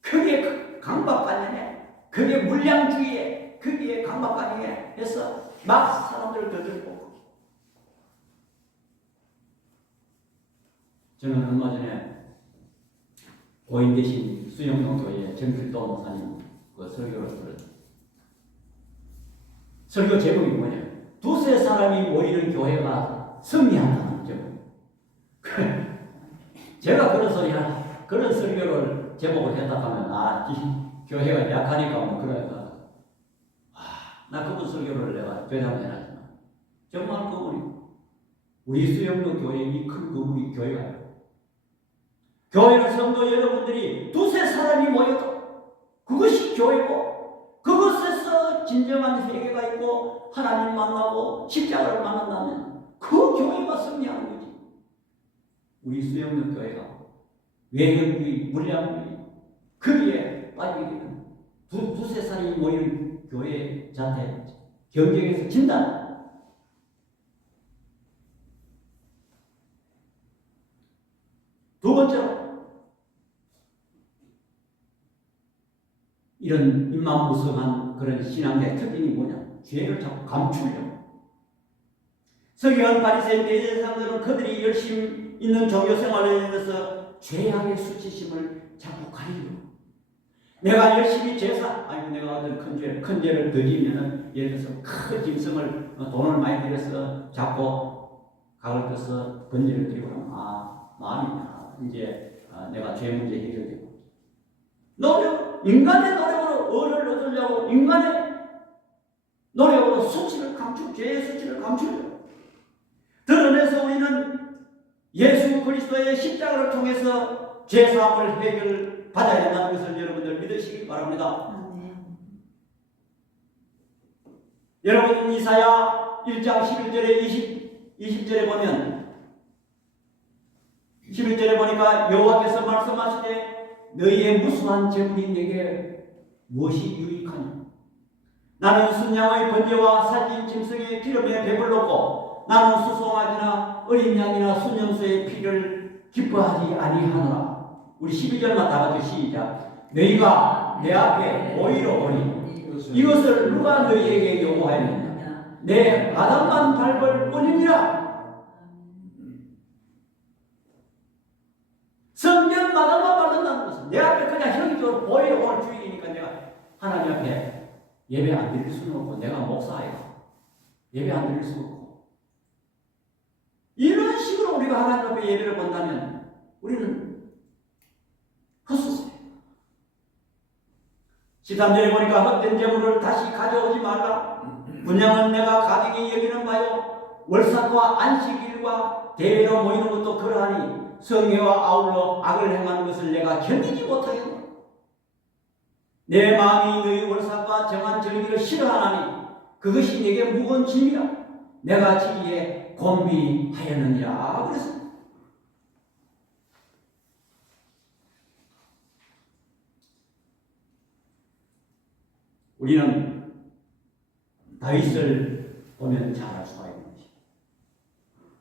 그게 강박관념에, 그게 물량주의에, 그게 강박관념에 해서 막 사람들을 더들고. 저는 얼마 전에 고인 대신 수영동교회 정필도 목사님 그 설교를 들었어요. 설교 제목이 뭐냐? 두세 사람이 모이는 교회가 승리한다는 제목. 제가 그런 설교를 제목을 했다 하면 이 교회가 약하니까 뭐 그러니까 나 그분 설교를 내가 대담해놨지만 정말 그분이 우리 수영도 교회 이 큰 그분이 교회가요. 교회는 성도 여러분들이 두세 사람이 모여도 그것이 교회고 그것에서 진정한 회개가 있고 하나님 만나고 십자가를 만난다면 그 교회가 승리하는 거지. 우리 수영도 교회가 외형주의, 물량주의 거기에 빠지게 되면 두세 사람이 모이는 교회 자체 경쟁에서 진다. 두 번째로 이런 입만무성한 그런 신앙의 특징이 뭐냐? 죄를 자꾸 감추려고. 서기관 바리새인 대제사장들은 그들이 열심히 있는 종교 생활에 대해서 죄악의 수치심을 자꾸 가리려고. 내가 열심히 내가 어떤 큰 죄를 더 지면은 예를 들어서 큰 짐승을 돈을 많이 들여서 자꾸 각을 떠서 번제를 드리고 마음이 이제 내가 죄 문제 해결되고 인간의 노력으로 의를 얻으려고 인간의 노력으로 죄의 수치를 감추려고 드러내서 우리는 예수 그리스도의 십자가를 통해서 죄사함을 해결받아야 된다는 것을 여러분들 믿으시기 바랍니다. 여러분 이사야 1장 11절에 20절에 보면 11절에 보니까 여호와께서 말씀하시되 너희의 무수한 재물이 내게 무엇이 유익하냐? 나는 순양의 번제와 살찐 짐승의 기름에 배불렀고 나는 수송아지나 어린 양이나 순염소의 피를 기뻐하지 아니하노라. 우리 12절만 다 같이 시작. 너희가 내 앞에 오히려 오니 이것을 누가 너희에게 요구하였느냐? 내 바닥만 밟을 뿐이니라. 성전 마당만 받는다는 것은 내 앞에 그냥 형식적으로 보이러 오는 주일이니까 내가 하나님 앞에 예배 안 드릴 수는 없고 내가 목사예요. 예배 안 드릴 수 없고 이런 식으로 우리가 하나님 앞에 예배를 본다면 우리는 헛수고예요. 13절에 보니까 헛된 재물을 다시 가져오지 말라. 분양은 내가 가득히 여기는 바요 월삭과 안식일과 대회로 모이는 것도 그러하니 성회와 아울러 악을 행하는 것을 내가 견디지 못하겠노라. 내 마음이 너희 월삭과 정한 절기를 싫어하나니 그것이 내게 무거운 짐이라. 내가 지기에 곤비하였느니라. 그래서 우리는 다윗을 보면 잘 알 수가 있는 것입니다.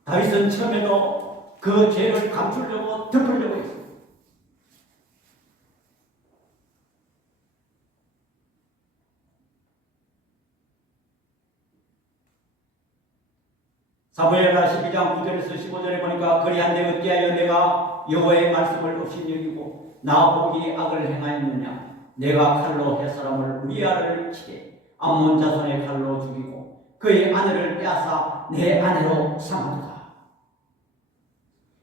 다윗은 처음에도 그 죄를 감추려고 덮으려고 했어요. 사무엘하 12장 9절에서 15절에 보니까 그리한데 어찌하여 내가 여호와의 말씀을 없이 여기고 나보기 악을 행하였느냐? 내가 칼로 햇사람을 우리아를 치게 암몬 자손의 칼로 죽이고 그의 아내를 빼앗아 내 아내로 삼았도다.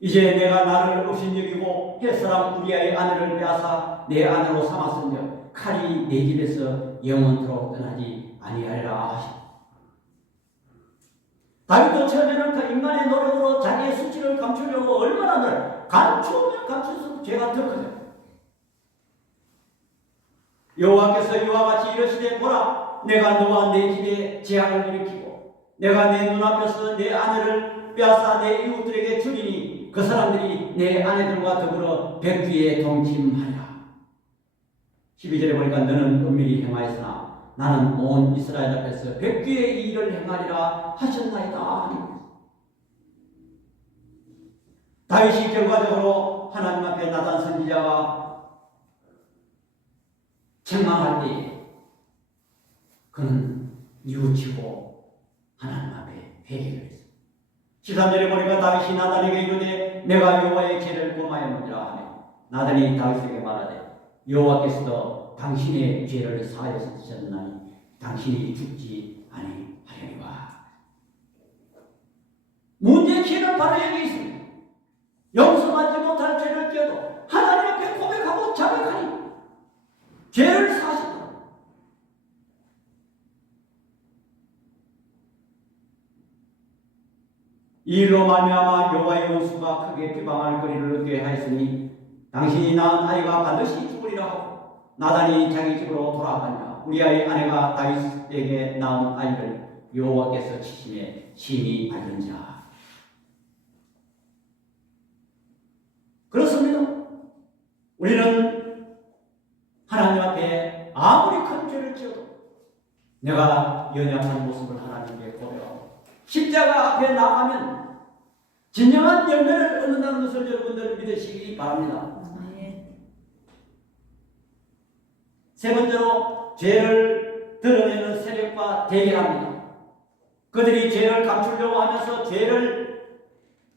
이제 내가 나를 없이 여기고 햇사람 우리아의 아내를 빼앗아 내 아내로 삼았으며 칼이 내 집에서 영원토록 떠나지 아니하리라 하시고. 다윗도 처음에는 그 인간의 노력으로 자기의 수치를 감추려고 얼마나 감추면 감출수록 죄가 더 커져요. 여호와께서 이와 같이 이르시되 보라 내가 너와 내 집에 재앙을 일으키고 내가 내 눈앞에서 내 아내를 빼앗아 내 이웃들에게 주리니 그 사람들이 내 아내들과 더불어 백귀에 동침하리라. 12절에 보니까 너는 은밀히 행하였으나 나는 온 이스라엘 앞에서 백귀의 일을 행하리라 하셨나이다. 다윗이 결과적으로 하나님 앞에 나단 선지자가 책망할 때 그는 뉘우치고 하나님 앞에 회개를 했습니다. 13절에 보니까 다윗이 나단에게 이르되 내가 여호와의 죄를 범하였느니라 하며 나단이 다윗에게 말하되 여호와께서도 당신의 죄를 사하셨나니 당신이 죽지 아니하려니와. 문제의 죄는 바로 여기 있습니다. 용서받지 못할 죄를 지어도 하나님 앞에 고백하고 자백하니 죄를 사하신다. 이 일로 말미암아 여호와의 원수가 크게 비방할 거리를 얻게 하였으니 당신이 낳은 아이가 반드시 죽으리라 하고 나단이 자기 집으로 돌아가니라. 우리아의 아내가 다윗에게 낳은 아이를 여호와께서 치심에 심히 알는지라. 그렇습니다. 우리는 하나님 앞에 아무리 큰 죄를 지어도 내가 연약한 모습을 하나님께 고백하고 십자가 앞에 나가면 진정한 열매를 얻는다는 것을 여러분들 믿으시기 바랍니다. 세 번째로 죄를 드러내는 세력과 대결합니다. 그들이 죄를 감추려고 하면서 죄를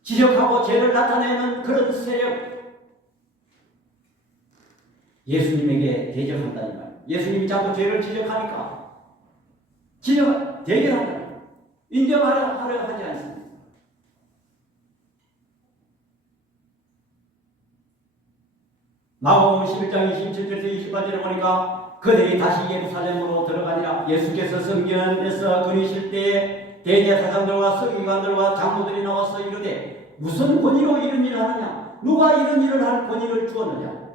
지적하고 죄를 나타내는 그런 세력, 예수님에게 대적한다는 말. 예수님이 자꾸 죄를 지적하니까 대결한다. 인정하려 하지 않습니다. 마가복음 11장 27절에서 28절에 보니까 그들이 다시 예루살렘으로 들어가니라. 예수께서 성전에서 거니실 때에 대제사장들과 서기관들과 장로들이 나와서 이르되 무슨 권위로 이런 일을 하느냐? 누가 이런 일을 할 권위를 주었느냐?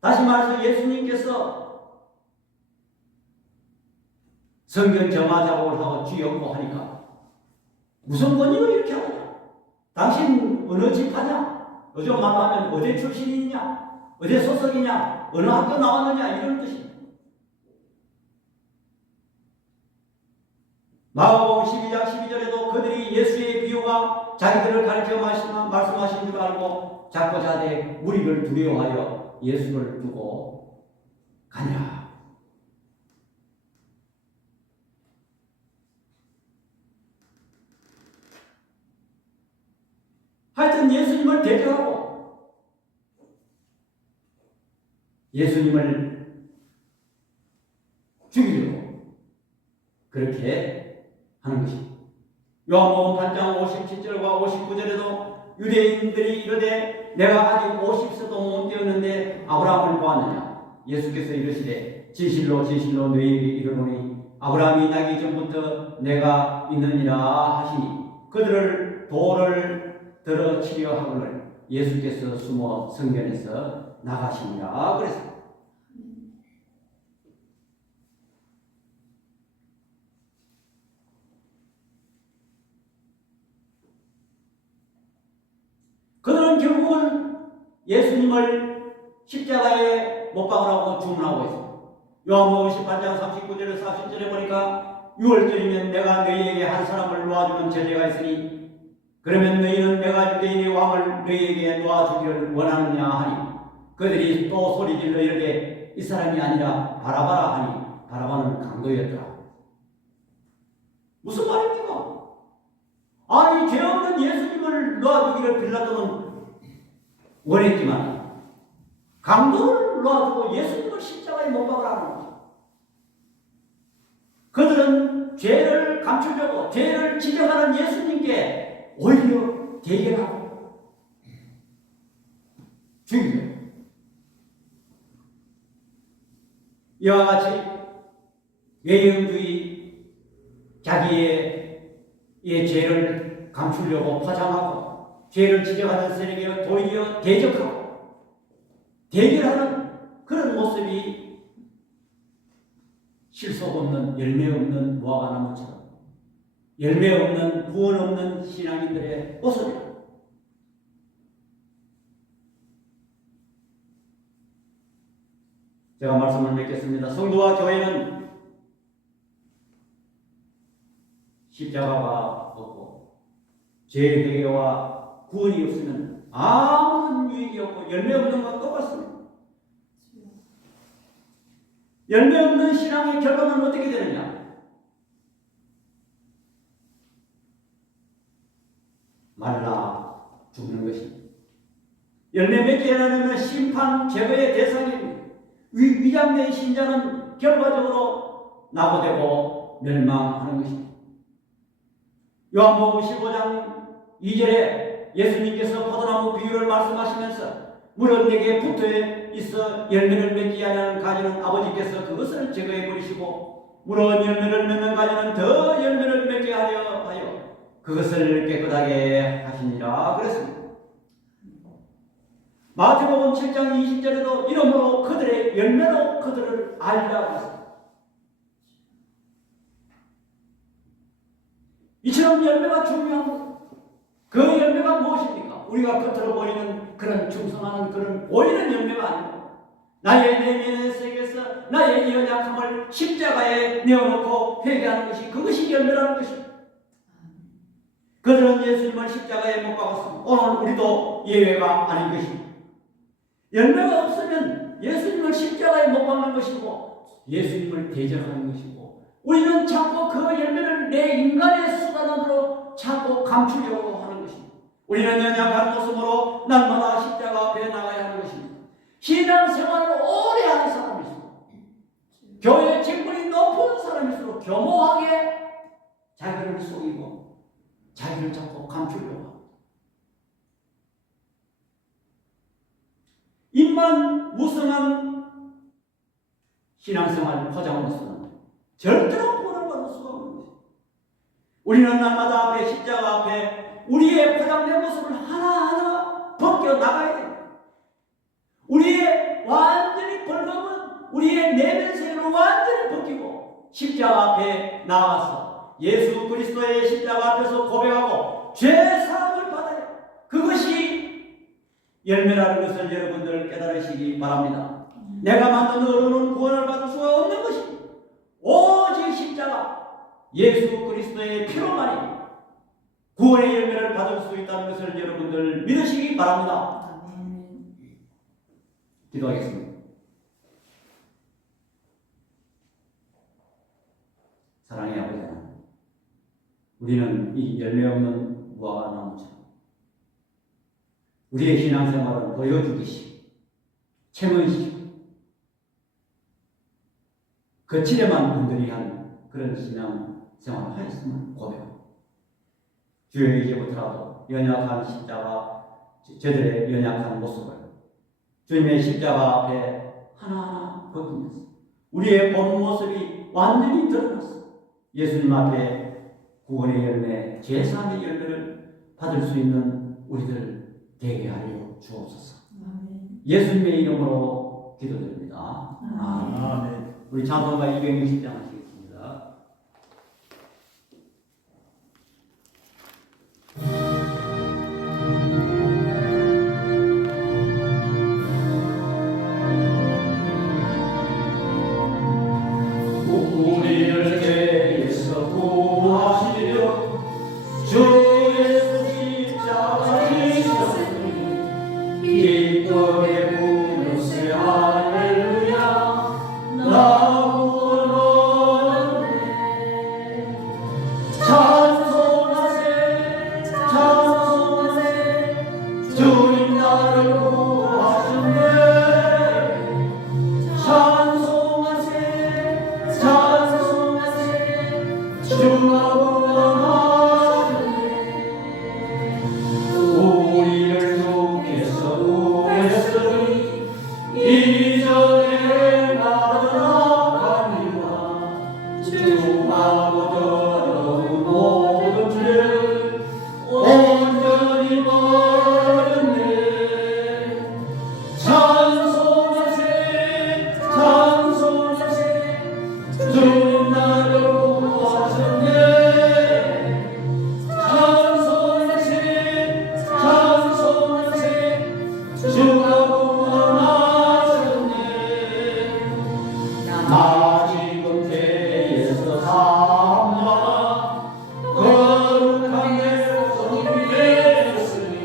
다시 말해서 예수님께서 성전 점화 작업을 하고 쥐었고 하니까 무슨 권위로 이렇게 하느냐? 당신 어느 집하냐? 요즘 말하면 어디 출신이냐? 어디 소속이냐? 어느 학교 나왔느냐? 이런 뜻입니다. 마가복음 12장 12절에도 그들이 예수의 비유가 자기들을 가르쳐 말씀하신 줄 알고 작고자대 무리를 두려워하여 예수를 두고 가니라. 하여튼 예수님을 대적하고 예수님을 죽이려고 그렇게 하는 것입니다. 요한복음 8장 57절과 59절에도 유대인들이 이르되 내가 아직 50세도 못 되었는데 아브라함을 보았느냐? 예수께서 이르시되 진실로 진실로 너희에게 이르노니 아브라함이 나기 전부터 내가 있느니라 하시니 그들을 돌을 들어 치려 하거늘 예수께서 숨어 성전에서 나가시니라 그랬습니다. 그들은 결국은 예수님을 십자가에 못 박으라고 주문하고 있습니다. 요한복음 18장 39절에서 40절에 보니까 6월절이면 내가 너희에게 한 사람을 놓아주는 전례가 있으니 그러면 너희는 내가 유대인의 왕을 너희에게 놓아주기를 원하느냐 하니 그들이 또 소리질러 이르되 이 사람이 아니라 바라바라 하니 바라바는 강도였더라. 무슨 말입니까? 아니 죄 없는 예수님을 놓아주기를 빌라도는 원했지만 강도를 놓아주고 예수님을 십자가에 못 박으라는 거죠. 그들은 죄를 감추려고 죄를 지적하는 예수님께 오히려 대결하고 죽이죠. 이와 같이 외형주의 자기의 죄를 감추려고 포장하고 죄를 지적하는 세력에 도리어 대적하고 대결하는 그런 모습이 실속 없는 열매 없는 무화과나무처럼 열매 없는 구원 없는 신앙인들의 모습이다. 제가 말씀을 맺겠습니다. 성도와 교회는 십자가가 없고 죄 회개와 구원이 없으면 아무런 유익이 없고 열매 없는 건 똑같습니다. 열매 없는 신앙의 결과는 어떻게 되느냐? 말라 죽는 것입니다. 열매 맺지 않으면 심판, 제거의 대상입니다. 위장된 신자는 결과적으로 낙오되고 멸망하는 것입니다. 요한복음 15장 2절에 예수님께서 포도나무 비유를 말씀하시면서 물은 내게 붙어 있어 열매를 맺지 않는 가지는 아버지께서 그것을 제거해 버리시고 물은 열매를 맺는 가지는 더 열매를 맺게 하여 그것을 깨끗하게 하시니라 그랬습니다. 마태복음 7장 20절에도 이러므로 그들의 열매로 그들을 알리라 그랬습니다. 이처럼 열매가 중요합니다. 그 열매가 무엇입니까? 우리가 겉으로 보이는 그런 충성하는 그런 보이는 열매가 아니고 나의 내면의 세계에서 나의 연약함을 십자가에 내어놓고 회개하는 것이 그것이 열매라는 것입니다. 그들은 예수님을 십자가에 못 박았습니다. 오늘 우리도 예외가 아닌 것입니다. 열매가 없으면 예수님을 십자가에 못 박는 것이고 예수님을 대적하는 것이고 우리는 자꾸 그 열매를 내 인간의 수단으로 자꾸 감추려고 하는 것입니다. 우리는 연약한 모습으로 날마다 십자가 앞에 나가야 하는 것입니다. 신앙생활을 오래 하는 사람일수록 교회 직분이 높은 사람일수록 교모하게 자기를 속이고 자기를 자꾸 감추려고 합니다. 입만 무성한 신앙생활 포장으로서는 절대로 구원을 받을 수가 없는 것입니다. 우리는 날마다 앞에 십자가 앞에 우리의 포장된 모습을 하나하나 벗겨나가야 됩니다. 우리의 완전히 벌거벗은 우리의 내면 세계를 완전히 벗기고 십자가 앞에 나와서 예수 그리스도의 십자가 앞에서 고백하고 죄사함을 받아야 그것이 열매라는 것을 여러분들 깨달으시기 바랍니다. 내가 만든 어른은 구원을 받을 수가 없는 것입니다. 오직 십자가 예수 그리스도의 피로만이 구원의 열매를 받을 수 있다는 것을 여러분들 믿으시기 바랍니다. 기도하겠습니다. 사랑의 아버지 하나님, 우리는 이 열매 없는 무화과 나무처럼 우리의 신앙생활을 보여주기식, 체면식, 거칠에만 분들이한 그런 신앙생활을 하였으면 고백합니다. 주여 이제부터라도 연약한 십자가, 저들의 연약한 모습을 주님의 십자가 앞에 하나하나 벗기면서 우리의 본 모습이 완전히 드러났어. 예수님 앞에 구원의 열매, 제사의 열매를 받을 수 있는 우리들 되게 하여 주옵소서. 예수님의 이름으로 기도드립니다. 아멘. 우리 찬송가 260장 하시겠습니다. 우리를 죄에서 구하시려 주 예수 십자가 지셨으니 기쁨의 부르세 할렐루야 나 구원 얻었네. 찬송하세 찬송하세 주님 나를 구하셨네. 찬송하세 찬송하세 주가 구원하셨네. 우리를 주께서 구했으니 이전에 나아가니와 주하고 더러운 모든 죄를 온전히 버렸네. 찬송하세 찬송하세 주님 나를 구하셨네. 찬송하세 찬송하세 주가 구원하셨네. 나 지금 죄에서 삼아 거룩한 내 손이 되었으니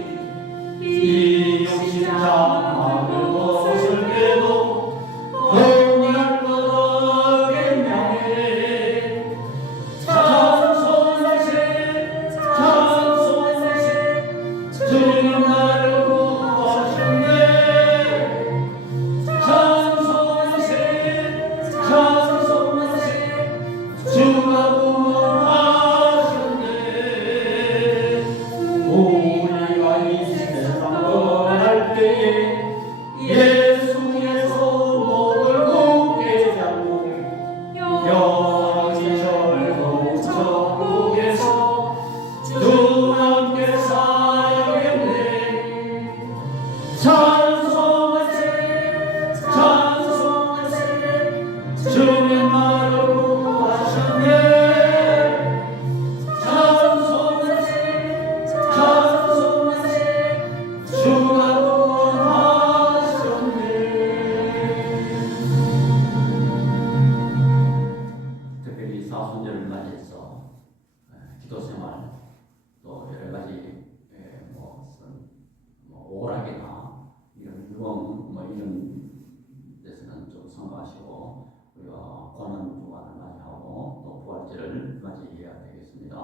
있습니다.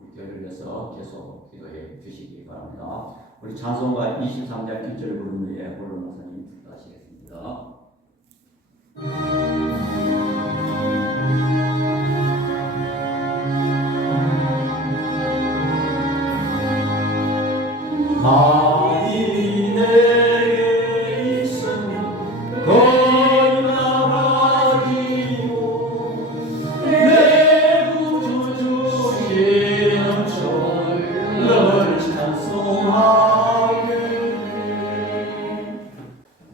우리 교회를 위해서 계속 기도해 주시기 바랍니다. 우리 찬송가 23장 1절을 부른 후에 홀로 목사님 축도하시겠습니다. 마음이 내게 있으니 거듭나가지고 내 구주 주시는 주를 찬송하게.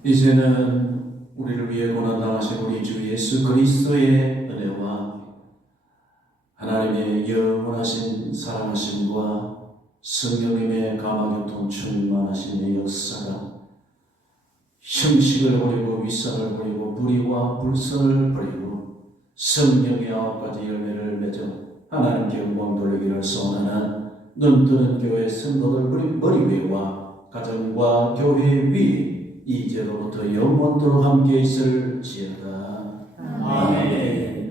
이제는 우리를 위해 고난당하신 우리 주 예수 그리스도의 은혜와 하나님의 영원하신 사랑하심과 성령님의 감화교통 충만하심의 역사가 형식을 버리고 위선을 버리고 불의와 불선을 버리고 성령의 9가지 열매를 맺어 하나님께 영광 돌리기를 소원하는 눈뜨는 교회 성도들 머리 위와 가정과 교회 위 이제로부터 영원토록 함께 있을지어다. 아멘.